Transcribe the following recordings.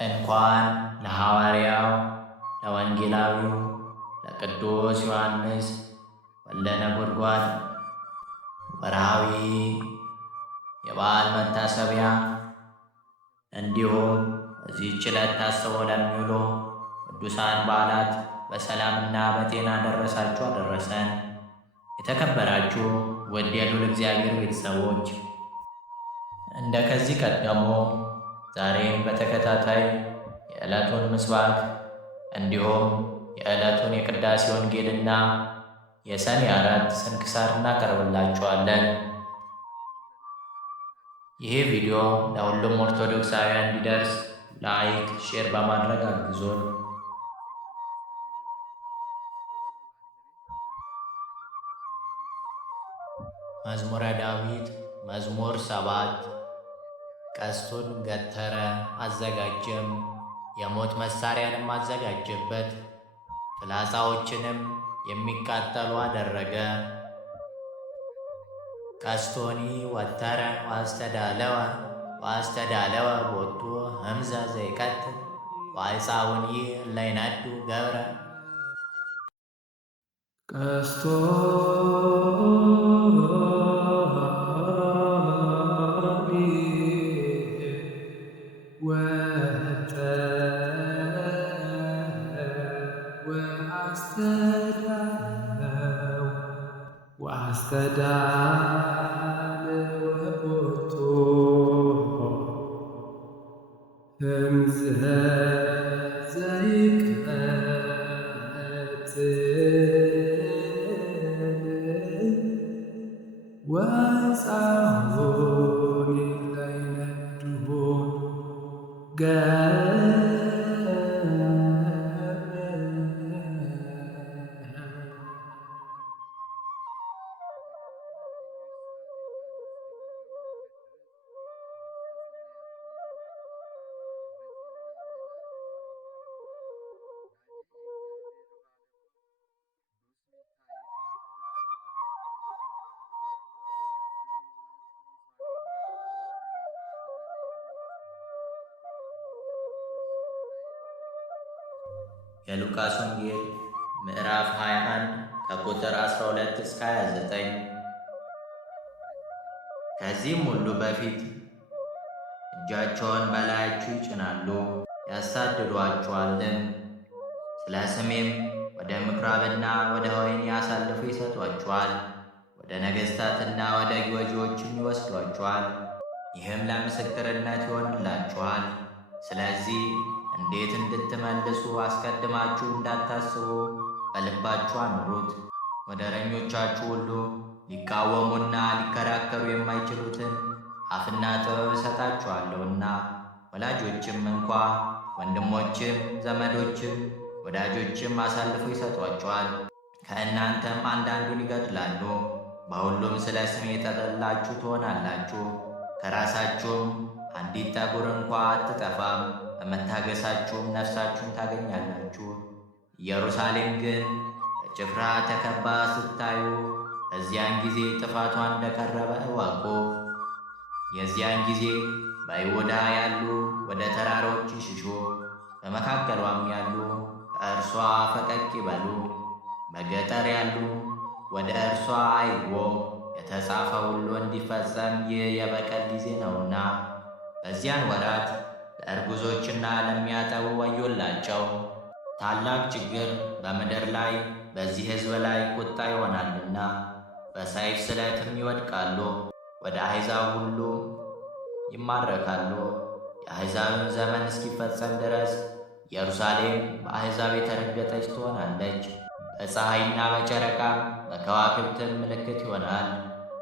እንኳን ለሐዋርያው ለወንጌላዊው ለቅዱስ ዮሐንስ ወልደ ነጎድጓድ ወርሃዊ የበዓል መታሰቢያ እንዲሁም በዚህች ዕለት ታስበው ለሚውሉ ቅዱሳን በዓላት በሰላምና በጤና ደረሳችሁ አደረሰን። የተከበራችሁ ውድ የልዑል እግዚአብሔር ቤተሰቦች እንደ ከዚህ ቀደሙ ዛሬም በተከታታይ የዕለቱን ምስባክ እንዲሁም የዕለቱን የቅዳሴ ወንጌልና የሰኔ 4 ስንክሳር እናቀርብላችኋለን። ይህ ቪዲዮ ለሁሉም ኦርቶዶክሳውያን እንዲደርስ ላይክ፣ ሼር በማድረግ አግዙን። መዝሙረ ዳዊት መዝሙር 7 ቀስቱን ገተረ አዘጋጀም፣ የሞት መሳሪያንም አዘጋጀበት፣ ፍላጻዎችንም የሚቃጠሉ አደረገ። ቀስቶኒ ወተረ ዋስተዳለወ ቦቱ ህምዘ ዘይቀትል ዋይፃውኒ እለይነዱ ገብረ ቀስቶ ወአስተዳለወ ቦቱ ህምዘ ዘይቀትል ወይፃውኒ እለይነዱ የሉቃስ ወንጌል ምዕራፍ 21 ከቁጥር 12 እስከ 29። ከዚህም ሁሉ በፊት እጃቸውን በላያችሁ ይጭናሉ፣ ያሳድዷችኋልም። ስለ ስሜም ወደ ምኵራብና ወደ ወህኒ አሳልፈው ይሰጧችኋል፣ ወደ ነገሥታትና ወደ ገዢዎችም ይወስዷችኋል። ይህም ለምስክርነት ይሆንላችኋል። ስለዚህ እንዴት እንድትመልሱ አስቀድማችሁ እንዳታስቡ በልባችሁ አኑሩት። ወደረኞቻችሁ ሁሉ ሊቃወሙና ሊከራከሩ የማይችሉትን አፍና ጥበብ እሰጣችኋለሁና፣ ወላጆችም እንኳ ወንድሞችም፣ ዘመዶችም፣ ወዳጆችም አሳልፈው ይሰጧችኋል። ከእናንተም አንዳንዱን ይገድላሉ። በሁሉም ስለ ስሜ የተጠላችሁ ትሆናላችሁ። ከራሳችሁም አንዲት ጠጉር እንኳ አትጠፋም። በመታገሳችሁም ነፍሳችሁን ታገኛላችሁ። ኢየሩሳሌም ግን በጭፍራ ተከባ ስታዩ በዚያን ጊዜ ጥፋቷ እንደቀረበ እወቁ። የዚያን ጊዜ በይሁዳ ያሉ ወደ ተራሮች ይሽሹ፣ በመካከሏም ያሉ ከእርሷ ፈቀቅ ይበሉ። በገጠር ያሉ ወደ እርሷ አይግቡ፣ የተጻፈ ሁሉ እንዲፈጸም ይህ የበቀል ጊዜ ነውና። በዚያን ወራት ለእርጉዞችና ለሚያጠቡ ወዮላቸው። ታላቅ ችግር በምድር ላይ በዚህ ሕዝብ ላይ ቁጣ ይሆናልና፣ በሰይፍ ስለትም ይወድቃሉ፣ ወደ አሕዛብ ሁሉ ይማረካሉ። የአሕዛብም ዘመን እስኪፈጸም ድረስ ኢየሩሳሌም በአሕዛብ የተረገጠች ትሆናለች። በፀሐይና በጨረቃም በከዋክብትም ምልክት ይሆናል።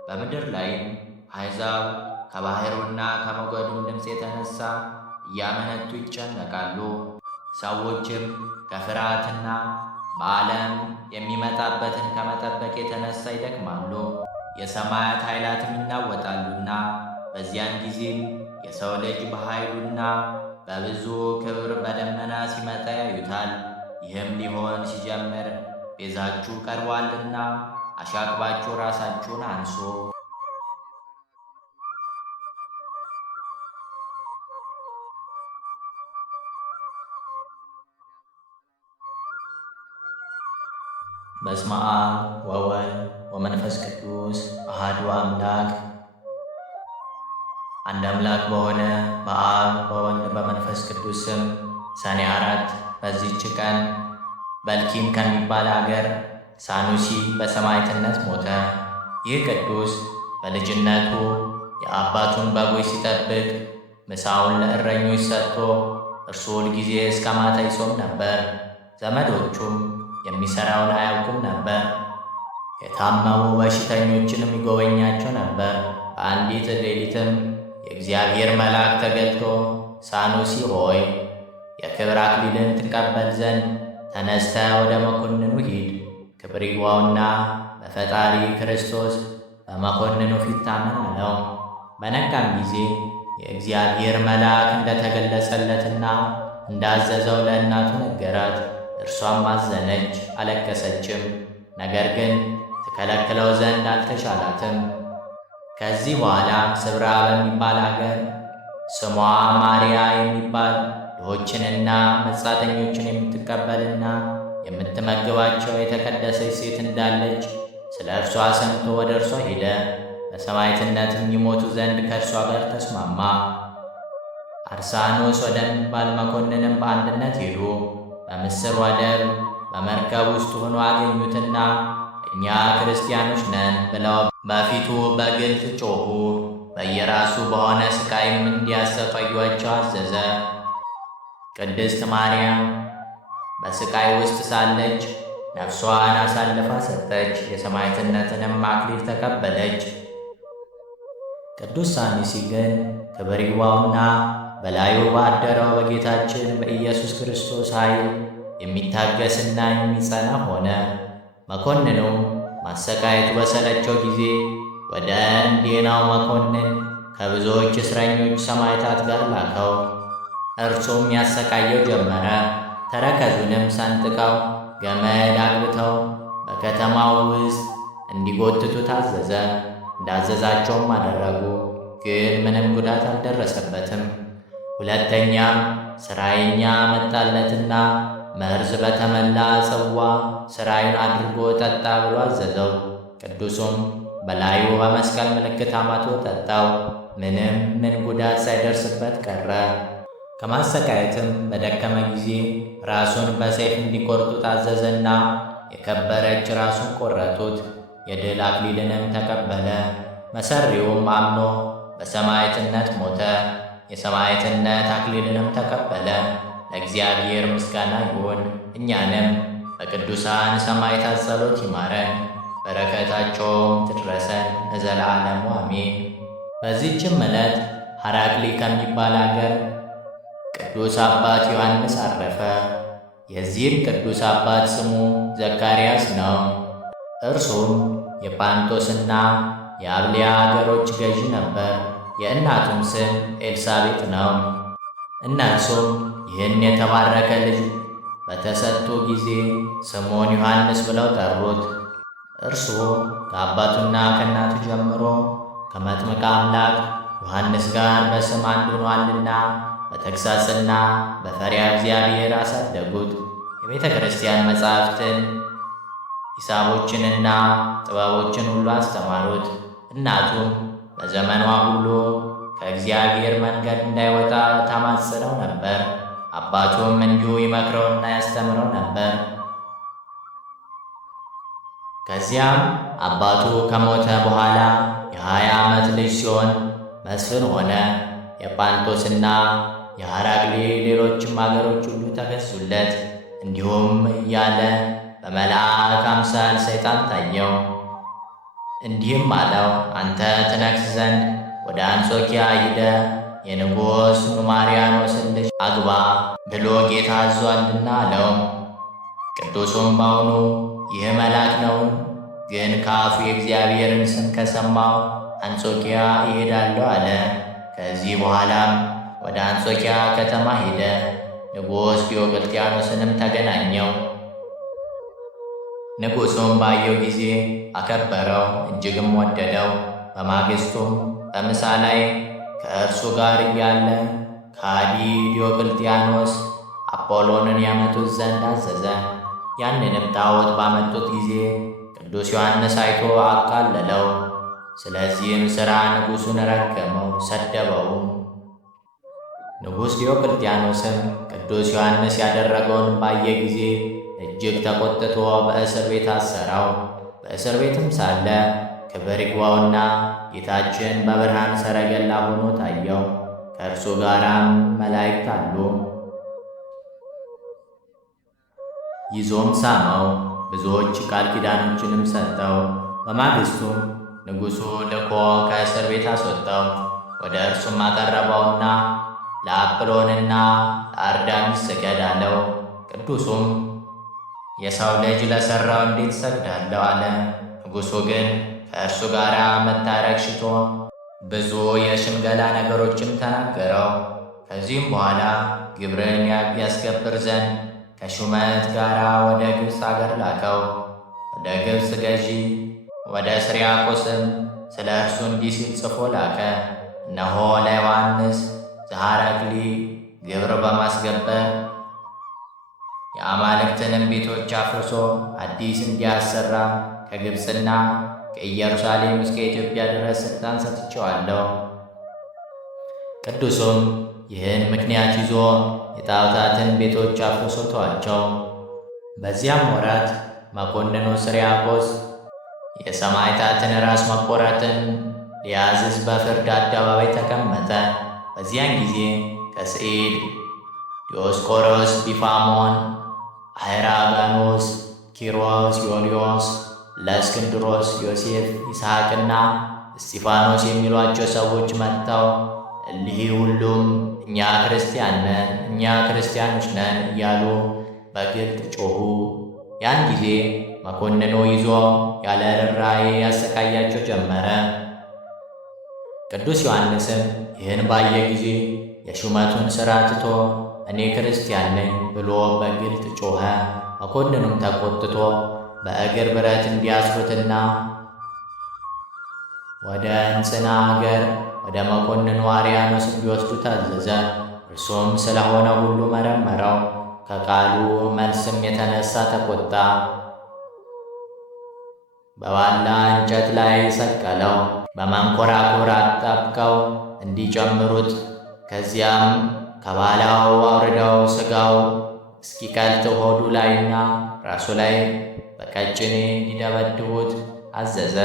በምድር ላይም አሕዛብ ከባሕሩና ከሞገዱም ድምፅ የተነሣ እያመነቱ ይጨነቃሉ። ሰዎችም ከፍርሃትና በዓለም የሚመጣበትን ከመጠበቅ የተነሣ ይደክማሉ። የሰማያት ኃይላትም ይናወጣሉና፣ በዚያን ጊዜም የሰው ልጅ በኃይሉና በብዙ ክብር በደመና ሲመጣ ያዩታል። ይህም ሊሆን ሲጀምር ቤዛችሁ ቀርቧልና አሻቅባችሁ ራሳችሁን አንሱ። በስመ አብ ወወልድ ወመንፈስ ቅዱስ አሐዱ አምላክ አንድ አምላክ በሆነ በአብ በወልድ በመንፈስ ቅዱስ ስም ሰኔ 4 በዚህች ቀን በልኪም ከሚባል አገር ሳኑሲ በሰማዕትነት ሞተ። ይህ ቅዱስ በልጅነቱ የአባቱን በጎች ሲጠብቅ ምሳውን ለእረኞች ሰጥቶ እርሱ ሁልጊዜ እስከ ማታ ይጾም ነበር። ዘመዶቹም የሚሠራውን አያውቁም ነበር። የታመሙ በሽተኞችንም ይጎበኛቸው ነበር። በአንዲት ሌሊትም የእግዚአብሔር መልአክ ተገልጦ ሳኑሲ ሆይ የክብር አክሊልን ትቀበል ዘንድ ተነስተ ወደ መኮንኑ ሂድ፣ ክብር ይግባውና በፈጣሪ ክርስቶስ በመኮንኑ ፊት ታመን አለው። በነቃም ጊዜ የእግዚአብሔር መልአክ እንደተገለጸለትና እንዳዘዘው ለእናቱ ነገራት። እርሷም አዘነች፣ አለቀሰችም። ነገር ግን ትከለክለው ዘንድ አልተቻላትም። ከዚህ በኋላ ስብራ በሚባል አገር ስሟ ማርያ የሚባል ድሆችንና መጻተኞችን የምትቀበልና የምትመግባቸው የተቀደሰች ሴት እንዳለች ስለ እርሷ ሰምቶ ወደ እርሷ ሄደ። በሰማዕትነትም ይሞቱ ዘንድ ከእርሷ ጋር ተስማማ። አርሳኖስ ወደሚባል መኮንንም በአንድነት ሄዱ። በምስር ወደብ በመርከብ ውስጥ ሆኖ አገኙትና እኛ ክርስቲያኖች ነን ብለው በፊቱ በግልጥ ጮኹ። በየራሱ በሆነ ስቃይም እንዲያሰቃዩአቸው አዘዘ። ቅድስት ማርያም በስቃይ ውስጥ ሳለች ነፍሷን አሳልፋ ሰጠች፣ የሰማዕትነትንም አክሊል ተቀበለች። ቅዱስ ሳኑሲ ግን ክብር ይግባውና በላዩ ባደረው በጌታችን በኢየሱስ ክርስቶስ ኃይል የሚታገስና የሚጸና ሆነ። መኮንኑም ማሰቃየቱ በሰለቸው ጊዜ ወደ እንዴናው መኮንን ከብዙዎች እስረኞች ሰማዕታት ጋር ላከው። እርሱም ያሰቃየው ጀመረ። ተረከዙንም ሰንጥቀው ገመድ አግብተው በከተማው ውስጥ እንዲጎትቱ ታዘዘ። እንዳዘዛቸውም አደረጉ፣ ግን ምንም ጉዳት አልደረሰበትም። ሁለተኛም ሥራየኛ መጣለትና መርዝ በተመላ ጽዋ ሥራዩን አድርጎ ጠጣ ብሎ አዘዘው። ቅዱሱም በላዩ በመስቀል ምልክት አማትቦ ጠጣው። ምን ጉዳት ሳይደርስበት ቀረ። ከማሰቃየትም በደከመ ጊዜ ራሱን በሰይፍ እንዲቆርጡ ታዘዘና የከበረች ራሱን ቆረጡት። የድል አክሊልንም ተቀበለ። መሰሪውም አምኖ በሰማዕትነት ሞተ። የሰማዕትነት አክሊልንም ተቀበለ። ለእግዚአብሔር ምስጋና ይሁን። እኛንም በቅዱሳን ሰማዕታት ጸሎት ይማረን፣ በረከታቸውም ትድረሰን ለዘላለሙ አሜን። በዚህችም ዕለት ሐራቅሊ ከሚባል አገር ቅዱስ አባት ዮሐንስ አረፈ። የዚህም ቅዱስ አባት ስሙ ዘካርያስ ነው። እርሱም የጳንጦስና የአብሊያ አገሮች ገዢ ነበር። የእናቱም ስም ኤልሳቤጥ ነው። እነርሱም ይህን የተባረከ ልጅ በተሰጡ ጊዜ ስሙን ዮሐንስ ብለው ጠሩት። እርሱ ከአባቱና ከእናቱ ጀምሮ ከመጥምቀ አምላክ ዮሐንስ ጋር በስም አንድ ሆኗልና በተግሣጽና በፈሪሃ እግዚአብሔር አሳደጉት። የቤተ ክርስቲያን መጻሕፍትን ሂሳቦችንና ጥበቦችን ሁሉ አስተማሩት። እናቱም በዘመኗ ሁሉ ከእግዚአብሔር መንገድ እንዳይወጣ ታማጽነው ነበር። አባቱም እንዲሁ ይመክረውና ያስተምረው ነበር። ከዚያም አባቱ ከሞተ በኋላ የ20 ዓመት ልጅ ሲሆን መስፍን ሆነ። የጳንጦስና የሐራቅሊ ሌሎችም አገሮች ሁሉ ተገዙለት። እንዲሁም እያለ በመልአክ አምሳል ሰይጣን ታየው። እንዲህም አለው፣ አንተ ትነግሥ ዘንድ ወደ አንጾኪያ ሂደህ የንጉሥ ኑማሪያኖስን ልጅ አግባ ብሎ ጌታ አዟልና አለው። ቅዱሱም በውኑ ይህ መልአክ ነውን? ግን ከአፉ የእግዚአብሔርን ስም ከሰማው አንጾኪያ ይሄዳለሁ አለ። ከዚህ በኋላም ወደ አንጾኪያ ከተማ ሄደ። ንጉሥ ዲዮቅልጥያኖስንም ተገናኘው። ንጉሡም ባየው ጊዜ አከበረው፣ እጅግም ወደደው። በማግስቱም በምሳ ላይ ከእርሱ ጋር እያለ ከሃዲ ዲዮቅልጥያኖስ አጶሎንን ያመጡት ዘንድ አዘዘ። ያንንም ጣዖት ባመጡት ጊዜ ቅዱስ ዮሐንስ አይቶ አቃለለው። ስለዚህም ሥራ ንጉሡን ረገመው፣ ሰደበውም። ንጉሥ ዲዮቅልጥያኖስም ቅዱስ ዮሐንስ ያደረገውን ባየ ጊዜ እጅግ ተቆጥቶ በእስር ቤት አሰረው። በእስር ቤትም ሳለ ክብር ይግባውና ጌታችን በብርሃን ሰረገላ ሆኖ ታየው። ከእርሱ ጋራም መላእክት አሉ። ይዞም ሳመው፣ ብዙዎች ቃል ኪዳኖችንም ሰጠው። በማግስቱም ንጉሡ ልኮ ከእስር ቤት አስወጣው። ወደ እርሱም አቀረበውና ለአጵሎንና ለአርዳሚስ ስገድ አለው። ቅዱሱም የሰው ልጅ ለሠራው እንዴት እሰግዳለሁ አለ። ንጉሡ ግን ከእርሱ ጋር መታረቅ ሽቶ ብዙ የሽምገላ ነገሮችን ተናገረው። ከዚህም በኋላ ግብርን ያስገብር ዘንድ ከሹመት ጋር ወደ ግብፅ አገር ላከው። ወደ ግብፅ ገዢ ወደ ስርያቆስም ስለ እርሱ እንዲህ ሲል ጽፎ ላከ። እነሆ ለዮሐንስ ዘሐረክሊ ግብር በማስገበር የአማልክትንም ቤቶች አፍርሶ አዲስ እንዲያሰራ ከግብፅና ከኢየሩሳሌም እስከ ኢትዮጵያ ድረስ ሥልጣን ሰጥቼዋለሁ። ቅዱሱም ይህን ምክንያት ይዞ የጣዖታትን ቤቶች አፍርሶ ተዋቸው። በዚያም ወራት መኮንኑ ስርያቆስ የሰማዕታትን ራስ መቆረጥን ሊያዝዝ በፍርድ አደባባይ ተቀመጠ። በዚያን ጊዜ ከስዒድ፣ ዲዮስቆሮስ፣ ቢፋሞን፣ አይራጋኖስ፣ ኪሮስ፣ ዮልዮስ፣ ለእስክንድሮስ፣ ዮሴፍ፣ ይስሐቅና እስጢፋኖስ የሚሏቸው ሰዎች መጥተው እሊህ ሁሉም እኛ ክርስቲያኖች ነን እያሉ በግልጥ ጮኹ። ያን ጊዜ መኮንኑ ይዞ ያለ ርኅራኄ ያሰቃያቸው ጀመረ። ቅዱስ ዮሐንስም ይህን ባየ ጊዜ የሹመቱን ሥራ ትቶ እኔ ክርስቲያን ነኝ ብሎ በግልጥ ጮኸ። መኮንኑም ተቆጥቶ በእግር ብረት እንዲያስሩትና ወደ እንጽና አገር ወደ መኮንኑ አርያኖስ እንዲወስዱ ታዘዘ። እርሱም ስለሆነ ሁሉ መረመረው። ከቃሉ መልስም የተነሳ ተቆጣ። በባላ እንጨት ላይ ሰቀለው፣ በመንኰራኵር አጣብቀው እንዲጨምሩት፣ ከዚያም ከባላው አውርደው ሥጋው እስኪቀልጥ ሆዱ ላይና ራሱ ላይ በቀጭኔ እንዲደበድቡት አዘዘ።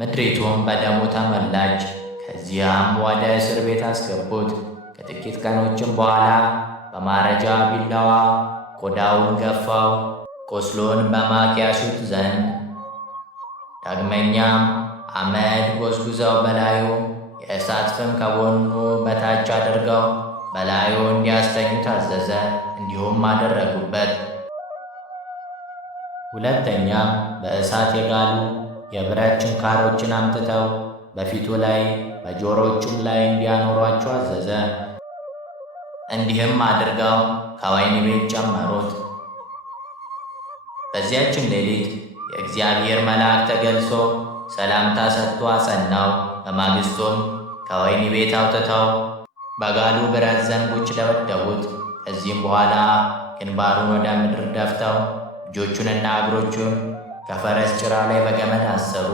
ምድሪቱም በደሙ ተመላች። ከዚያም ወደ እስር ቤት አስገቡት። ከጥቂት ቀኖችም በኋላ በማረጃ ቢላዋ ቆዳውን ገፋው፣ ቁስሉን በማቅ ያሹት ዘንድ። ዳግመኛም አመድ ጎዝጉዘው በላዩ የእሳት ፍም ከጎኑ በታች አድርገው በላዩ እንዲያስተኙ ታዘዘ። እንዲሁም አደረጉበት። ሁለተኛም በእሳት የጋሉ የብረት ችንካሮችን አምጥተው በፊቱ ላይ በጆሮቹም ላይ እንዲያኖሯቸው አዘዘ። እንዲህም አድርገው ከወህኒ ቤት ጨመሩት። በዚያችን ሌሊት የእግዚአብሔር መልአክ ተገልጾ ሰላምታ ሰጥቶ አጸናው። በማግስቱም ከወህኒ ቤት አውጥተው በጋሉ ብረት ዘንጎች ደበደቡት። ከዚህም በኋላ ግንባሩን ወደ ምድር ደፍተው እጆቹንና እግሮቹን ከፈረስ ጭራ ላይ በገመድ አሰሩ።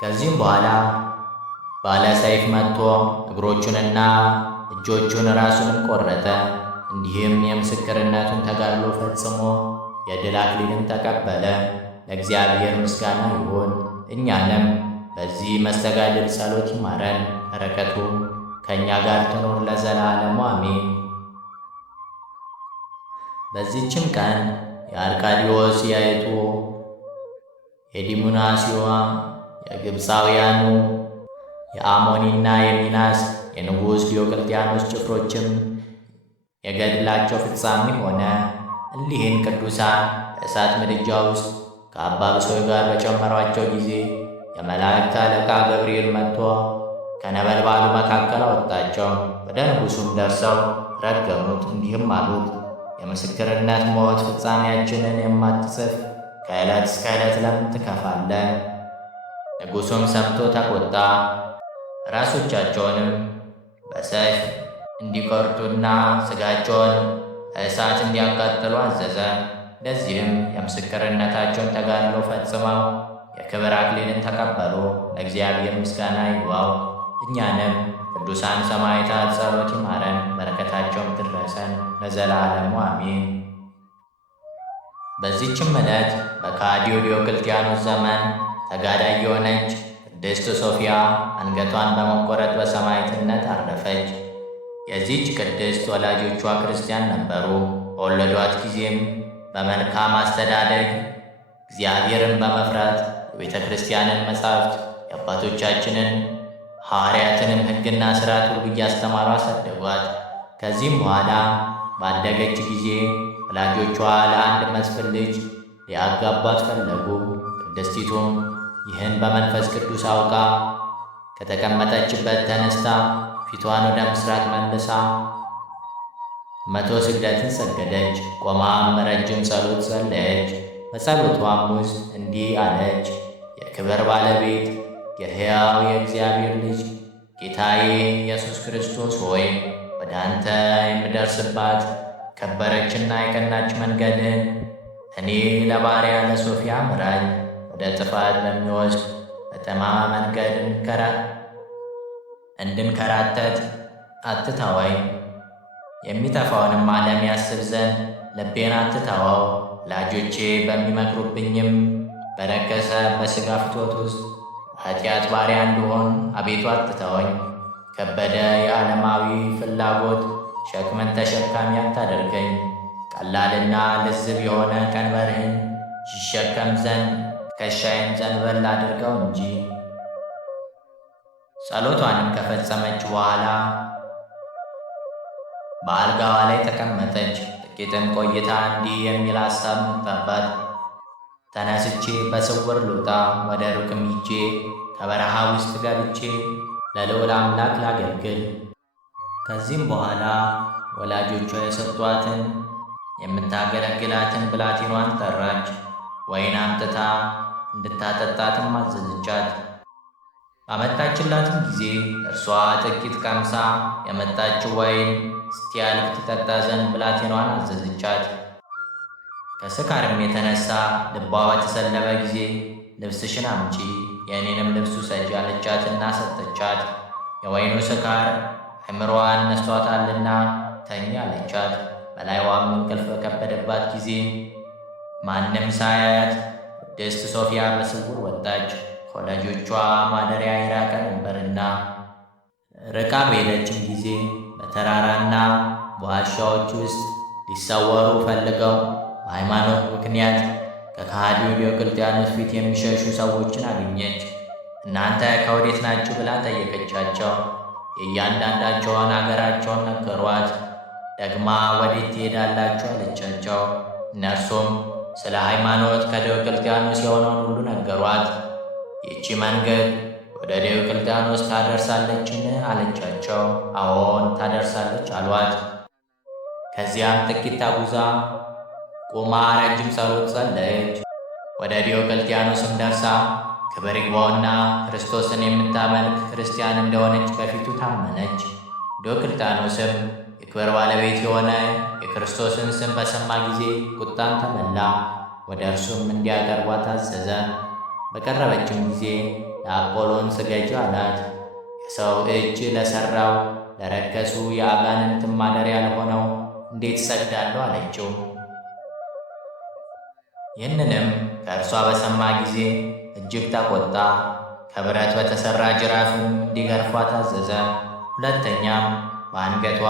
ከዚህም በኋላ ባለ ሰይፍ መጥቶ እግሮቹንና እጆቹን ራሱንም ቆረጠ። እንዲህም የምስክርነቱን ተጋድሎ ፈጽሞ የድል አክሊልን ተቀበለ። ለእግዚአብሔር ምስጋና ይሁን። እኛንም በዚህ መስተጋድል ጸሎት ይማረን፣ በረከቱ ከእኛ ጋር ትኑር ለዘላለሙ አሜን። በዚህችም ቀን የአርቃዲዎስ፣ የአይጡ፣ የዲሙናስዮዋ፣ የግብፃውያኑ፣ የአሞኒና የሚናስ የንጉሥ ዲዮቅልጥያኖስ ጭፍሮችም የገድላቸው ፍጻሜ ሆነ። እሊህን ቅዱሳን በእሳት ምድጃ ውስጥ ከአባ ብሶይ ጋር በጨመሯቸው ጊዜ የመላእክት አለቃ ገብርኤል መጥቶ ከነበልባሉ መካከል አወጣቸው። ወደ ንጉሡም ደርሰው ረገሙት፣ እንዲህም አሉት፦ የምስክርነት ሞት ፍጻሜያችንን የማትጽፍ ከዕለት እስከ ዕለት ለምን ትከፋለህ? ንጉሡም ሰምቶ ተቆጣ። ራሶቻቸውንም በሰይፍ እንዲቆርጡና ሥጋቸውን እሳት እንዲያቃጥሉ አዘዘ። ለዚህም የምስክርነታቸውን ተጋድሎ ፈጽመው የክብር አክሊልን ተቀበሉ። ለእግዚአብሔር ምስጋና ይግባው። እኛንም ቅዱሳን ሰማዕታት ጸሎት ይማረን፣ በረከታቸውም ትድረሰን ለዘላለሙ አሜን። በዚህችም ዕለት በከሃዲው ዲዮቅልጥያኖስ ዘመን ተጋዳይ የሆነች ቅድስት ሶፊያ አንገቷን በመቆረጥ በሰማዕትነት አረፈች። የዚህች ቅድስት ወላጆቿ ክርስቲያን ነበሩ። በወለዷት ጊዜም በመልካም አስተዳደግ እግዚአብሔርን በመፍራት የቤተ ክርስቲያንን መጻሕፍት የአባቶቻችንን ሐዋርያትንም ሕግና ሥርዓት ሁሉ እያስተማሩ አሳደጓት። ከዚህም በኋላ ባደገች ጊዜ ወላጆቿ ለአንድ መስፍን ልጅ ሊያጋቧት ፈለጉ። ቅድስቲቱም ይህን በመንፈስ ቅዱስ አውቃ ከተቀመጠችበት ተነስታ ፊቷን ወደ ምስራቅ መልሳ 100 ስግደትን ሰገደች። ቆማም ረጅም ጸሎት ጸለየች። በጸሎቷም ውስጥ እንዲህ አለች። የክብር ባለቤት የሕያው የእግዚአብሔር ልጅ ጌታዬ ኢየሱስ ክርስቶስ ሆይ ወደ አንተ የምደርስባት ከበረችና የቀናች መንገድን እኔ ለባሪያ ለሶፊያ ምራኝ። ወደ ጥፋት በሚወስድ በጠማማ መንገድ እንድንከራተት አትተወኝ። የሚጠፋውንም ዓለም ያስብ ዘንድ ልቤን አትተወው። ወላጆቼ በሚመክሩብኝም በረከሰ በሥጋ ፍትወት ውስጥ ኃጢአት ባሪያ እንድሆን አቤቱ አትተወኝ። ከበደ የዓለማዊ ፍላጎት ሸክምን ተሸካሚ አታደርገኝ። ቀላልና ልዝብ የሆነ ቀንበርህን ይሸከም ዘንድ ትከሻዬን ዘንበል አድርገው እንጂ። ጸሎቷንም ከፈጸመች በኋላ በአልጋዋ ላይ ተቀመጠች። ጥቂትም ቆይታ እንዲህ የሚል ሐሳብ መጣባት። ተነስቼ በስውር ልውጣ፣ ወደ ሩቅም ሂጄ ከበረሃ ውስጥ ገብቼ ለልዑል አምላክ ላገልግል። ከዚህም በኋላ ወላጆቿ የሰጧትን የምታገለግላትን ብላቴኗን ጠራች። ወይን አምጥታ እንድታጠጣትም አዘዘቻት። ባመጣችላትም ጊዜ እርሷ ጥቂት ቀምሳ የመጣችው ወይን እስኪያልቅ ትጠጣ ዘንድ ብላቴኗን አዘዘቻት። ከስካርም የተነሳ ልቧ በተሰለበ ጊዜ ልብስሽን አምጪ፣ የእኔንም ልብስ ውሰጂ አለቻትና ሰጠቻት። የወይኑ ስካር አእምሮዋን ነስቷታልና ተኛ አለቻት። በላይዋም እንቅልፍ በከበደባት ጊዜ ማንም ሳያያት ቅድስት ሶፊያ በስውር ወጣች። ከወላጆቿ ማደሪያ የራቀ ነበርና ርቃ በሄደችም ጊዜ በተራራና በዋሻዎች ውስጥ ሊሰወሩ ፈልገው በሃይማኖት ምክንያት ከከሃዲው ዲዮቅልጥያኖስ ፊት የሚሸሹ ሰዎችን አገኘች። እናንተ ከወዴት ናችሁ ብላ ጠየቀቻቸው። የእያንዳንዳቸውን አገራቸውን ነገሯት። ደግማ ወዴት ትሄዳላችሁ አለቻቸው። እነርሱም ስለ ሃይማኖት ከዲዮቅልጥያኖስ የሆነውን ሁሉ ነገሯት። ይህቺ መንገድ ወደ ዲዮቅልጥያኖስ ታደርሳለችን አለቻቸው። አዎን ታደርሳለች አሏት። ከዚያም ጥቂት ተጉዛ ቆማ ረጅም ጸሎት ጸለየች። ወደ ዲዮቅልጥያኖስም ደርሳ ክብር ይግባውና ክርስቶስን የምታመልክ ክርስቲያን እንደሆነች በፊቱ ታመነች። ዲዮቅልጥያኖስም የክብር ባለቤት የሆነ የክርስቶስን ስም በሰማ ጊዜ ቁጣን ተመላ። ወደ እርሱም እንዲያቀርቧት አዘዘ። በቀረበችም ጊዜ ለአጶሎን ስገጂ አላት። የሰው እጅ ለሠራው ለረከሱ የአጋንንትም ማደሪያ ለሆነው እንዴት እሰግዳለሁ አለችው። ይህንንም ከእርሷ በሰማ ጊዜ እጅግ ተቆጣ። ከብረት በተሠራ ጅራፍም እንዲገርፏት አዘዘ። ሁለተኛም በአንገቷ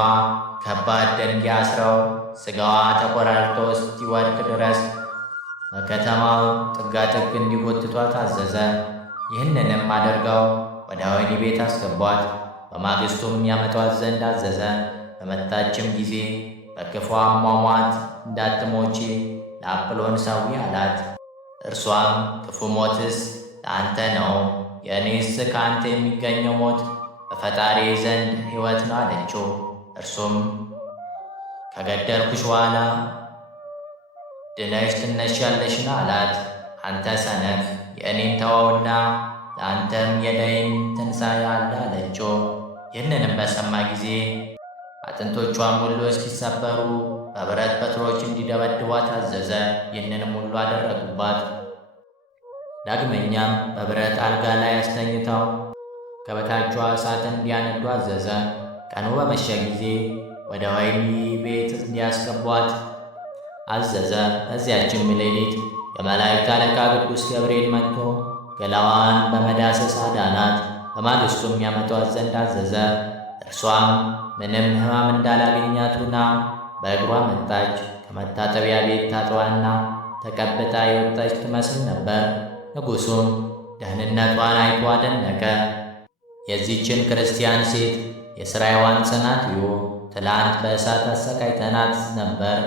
ከባድ ደንጊያ አስረው ሥጋዋ ተቆራርጦ እስኪወድቅ ድረስ በከተማው ጥጋጥግ እንዲጎትቷት አዘዘ። ይህንንም አድርገው ወደ ወህኒ ቤት አስገቧት። በማግስቱም ያመጧት ዘንድ አዘዘ። በመጣችም ጊዜ በክፉ አሟሟት እንዳትሞቺ ለአጵሎን ሰዊ አላት። እርሷም ክፉ ሞትስ ለአንተ ነው፣ የእኔስ ከአንተ የሚገኘው ሞት በፈጣሪ ዘንድ ሕይወት ነው አለችው። እርሱም ከገደልኩሽ በኋላ ድነሽ ትነሻለሽን አላት። አንተ ሰነፍ፣ የእኔን ተወውና ለአንተም የዳይን ትንሣኤ አለ አለችው። ይህንንም በሰማ ጊዜ አጥንቶቿም ሁሉ እስኪሰበሩ በብረት በትሮች እንዲደበድቧት አዘዘ። ይህንንም ሁሉ አደረጉባት። ዳግመኛም በብረት አልጋ ላይ አስተኝተው ከበታቿ እሳትን እንዲያነዱ አዘዘ። ቀኑ በመሸ ጊዜ ወደ ወህኒ ቤት እንዲያስገቧት አዘዘ። በዚያችም ሌሊት የመላእክት አለቃ ቅዱስ ገብርኤል መጥቶ ገላዋን በመዳሰስ አዳናት። በማግስቱም ያመጧት ዘንድ አዘዘ። እርሷም ምንም ሕማም እንዳላገኛት ሆና በእግሯ መጣች። ከመታጠቢያ ቤት ታጥባና ተቀብታ የወጣች ትመስል ነበር። ንጉሡም ደህንነቷን አይቶ አደነቀ። የዚችን ክርስቲያን ሴት የሥራዋን ጽናት እዩ። ትላንት በእሳት አሰቃይተናት ነበር፣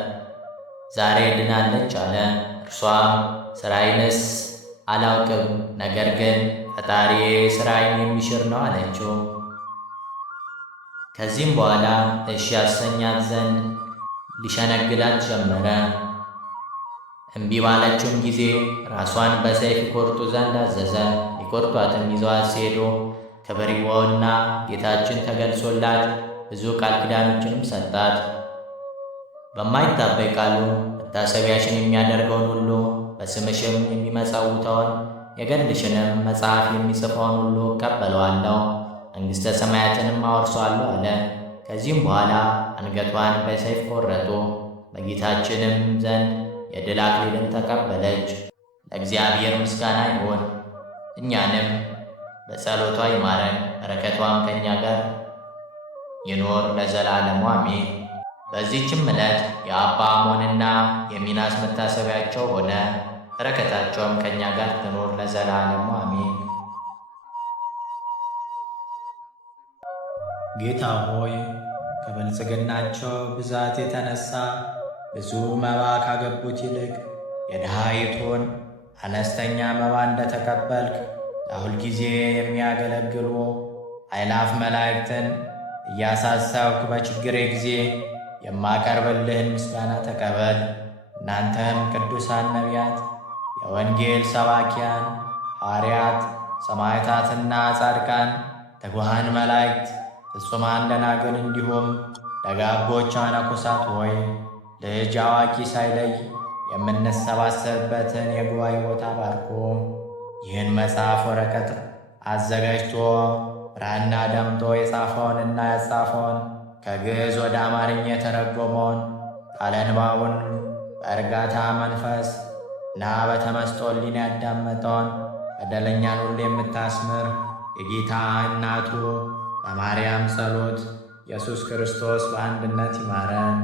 ዛሬ ድናለች አለ። እርሷም ሥራዬንስ አላውቅም፣ ነገር ግን ፈጣሪዬ ሥራዬን የሚሽር ነው አለችው። ከዚህም በኋላ እሺ ያሰኛት ዘንድ ሊሸነግላት ጀመረ። እምቢ ባለችውም ጊዜ ራሷን በሰይፍ ይቆርጡ ዘንድ አዘዘ። ሊቆርጧትም ይዘዋት ሲሄዱ ክብር ይግባውና ጌታችን ተገልጾላት ብዙ ቃል ኪዳኖችንም ሰጣት። በማይታበይ ቃሉ መታሰቢያሽን የሚያደርገውን ሁሉ በስምሽም የሚመጸውተውን የገድልሽንም መጽሐፍ የሚጽፈውን ሁሉ እቀበለዋለሁ፣ መንግሥተ ሰማያትንም አወርሰዋለሁ አለ። ከዚህም በኋላ አንገቷን በሰይፍ ቆረጡ። በጌታችንም ዘንድ የድል አክሊልን ተቀበለች። ለእግዚአብሔር ምስጋና ይሁን፣ እኛንም በጸሎቷ ይማረን፣ በረከቷም ከእኛ ጋር ይኖር ለዘላለሙ አሜን። በዚህችም ዕለት የአባ አሞንና የሚናስ መታሰቢያቸው ሆነ። በረከታቸውም ከእኛ ጋር ትኖር ለዘላለሙ አሜን። ጌታ ሆይ ከብልጽግናቸው ብዛት የተነሳ ብዙ መባ ካገቡት ይልቅ የድሃይቱን አነስተኛ መባ እንደተቀበልክ ለሁል ጊዜ የሚያገለግሉ አእላፍ መላእክትን እያሳሰብክ በችግሬ ጊዜ የማቀርብልህን ምስጋና ተቀበል። እናንተም ቅዱሳን ነቢያት፣ የወንጌል ሰባኪያን ሐዋርያት፣ ሰማዕታትና ጻድቃን፣ ትጉሃን መላእክት፣ ፍጹማን ደናግል እንዲሁም ደጋጎች መነኮሳት ሆይ ልጅ አዋቂ ሳይለይ የምንሰባሰብበትን የጉባኤ ቦታ ባርኩ። ይህን መጽሐፍ ወረቀት አዘጋጅቶ ብራና ደምጦ የጻፈውንና ያጻፈውን ከግዕዝ ወደ አማርኛ የተረጎመውን ቃለ ንባቡን በእርጋታ መንፈስ እና በተመስጦ ሕሊና ያዳመጠውን በደለኛን ሁሉ የምታስምር የጌታ እናቱ በማርያም ጸሎት ኢየሱስ ክርስቶስ በአንድነት ይማረን።